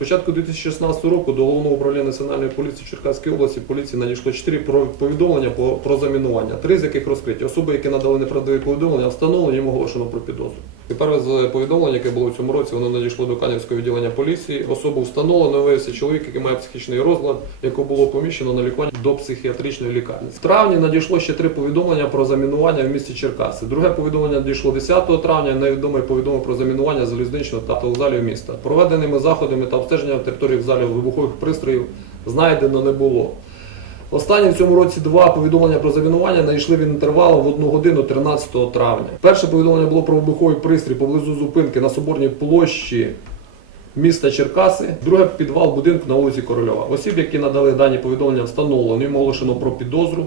початку 2016 року до головного управління національної поліції Черкаської області поліції надійшло 4 повідомлення по- про замінування, три з яких розкриті. Особи, які надали неправдиві повідомлення, встановлені їм оголошено про підозру. І перше з повідомлень, яке було в цьому році, воно надійшло до Канівського відділення поліції. Особу встановлено виявився чоловік, який має психічний розлад, якого було поміщено на лікування до психіатричної лікарні. В травні надійшло ще три повідомлення про замінування в місті Черкаси. Друге повідомлення надійшло 10 травня. Невідомий повідомив про замінування залізничного та вокзалів міста. Проведеними заходами та обстеження території вокзалів вибухових пристроїв знайдено не було. Останні в цьому році два повідомлення про замінування надійшли в інтервал в 1 годину 13 травня. Перше повідомлення було про вибуховий пристрій поблизу зупинки на Соборній площі міста Черкаси, друге підвал будинку на вулиці Корольова. Осіб, які надали дані повідомлення, встановлено, їм оголошено про підозру.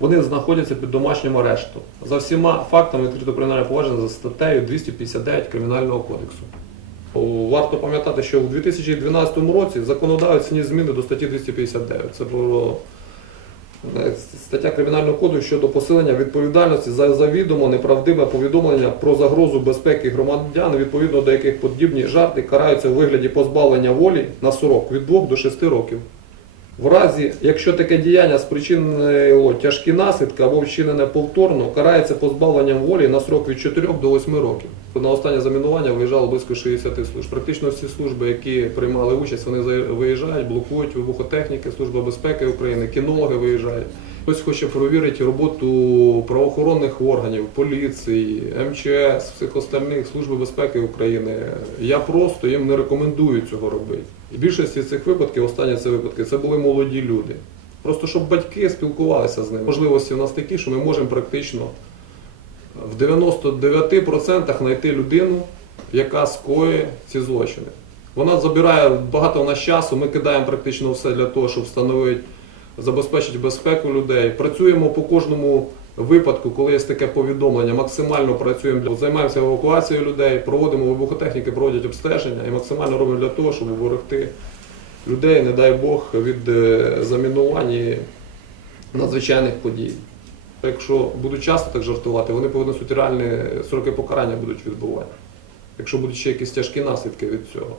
Вони знаходяться під домашнім арештом. За всіма фактами відкрито кримінальне провадження за статтею 259 Кримінального кодексу. Варто пам'ятати, що у 2012 році законодавець зміни до статті 259. Це про стаття Кримінального кодексу щодо посилення відповідальності за завідомо неправдиве повідомлення про загрозу безпеки громадян, відповідно до яких подібні жарти караються у вигляді позбавлення волі на срок від 2 до 6 років. В разі, якщо таке діяння спричинило тяжкі наслідки або вчинене повторно, карається позбавленням волі на срок від 4 до 8 років. На останнє замінування виїжджало близько 60 служб. Практично всі служби, які приймали участь, вони виїжджають, блокують вибухотехніки, Служба безпеки України, кінологи виїжджають. Хтось хоче перевірити роботу правоохоронних органів, поліції, МЧС, всіх остальних служби безпеки України. Я просто їм не рекомендую цього робити. І більшості цих випадків, останні це випадки, це були молоді люди. Просто щоб батьки спілкувалися з ними. Можливості в нас такі, що ми можемо практично в 99% знайти людину, яка скоює ці злочини. Вона забирає багато в нас часу, ми кидаємо практично все для того, щоб встановити, забезпечити безпеку людей. Працюємо по кожному випадку, коли є таке повідомлення, максимально працюємо, займаємося евакуацією людей, проводимо вибухотехніки, проводять обстеження і максимально робимо для того, щоб уберегти людей, не дай Бог, від е, замінувань і надзвичайних подій. Якщо будуть часто так жартувати, вони понесуть реальні сроки покарання будуть відбувати. Якщо будуть ще якісь тяжкі наслідки від цього.